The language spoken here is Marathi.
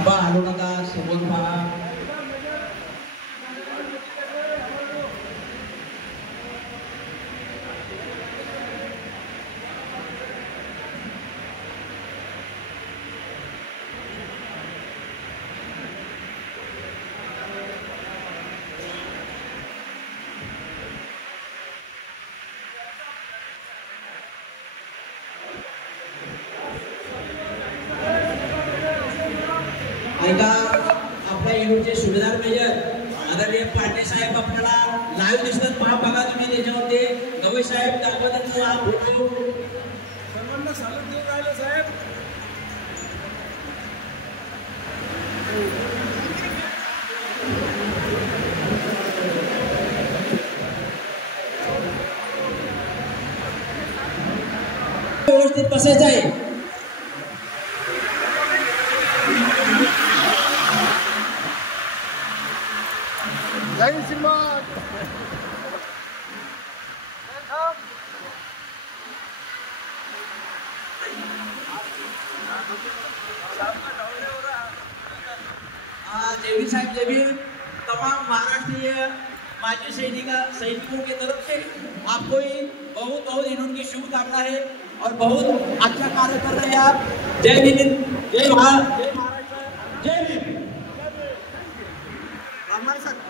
थांबा, हलू नका, समोर पहा. ऐका, आपल्या युनिटचे सुभेदार मेजर आदरणीय पांडे साहेब आपल्याला लाईव्ह दिसतात. पहा, बघा तुम्ही त्याच्यामध्ये. गवई साहेब दाखवा त्यांचा हा फोटो. सर्वांना चालत देऊन राहिलं साहेब. व्यवस्थित बसायचं आहे. जय श्रीमान. देवी साहब देवी तमाम महाराष्ट्रीय माजी सैनिकों की तरफ से आपको ही बहुत बहुत इनकी शुभकामना है और बहुत अच्छा कार्य कर रहे हैं आप. जय हिंद, जय भारत, जय महाराष्ट्र, जय भीम. हमारे साथ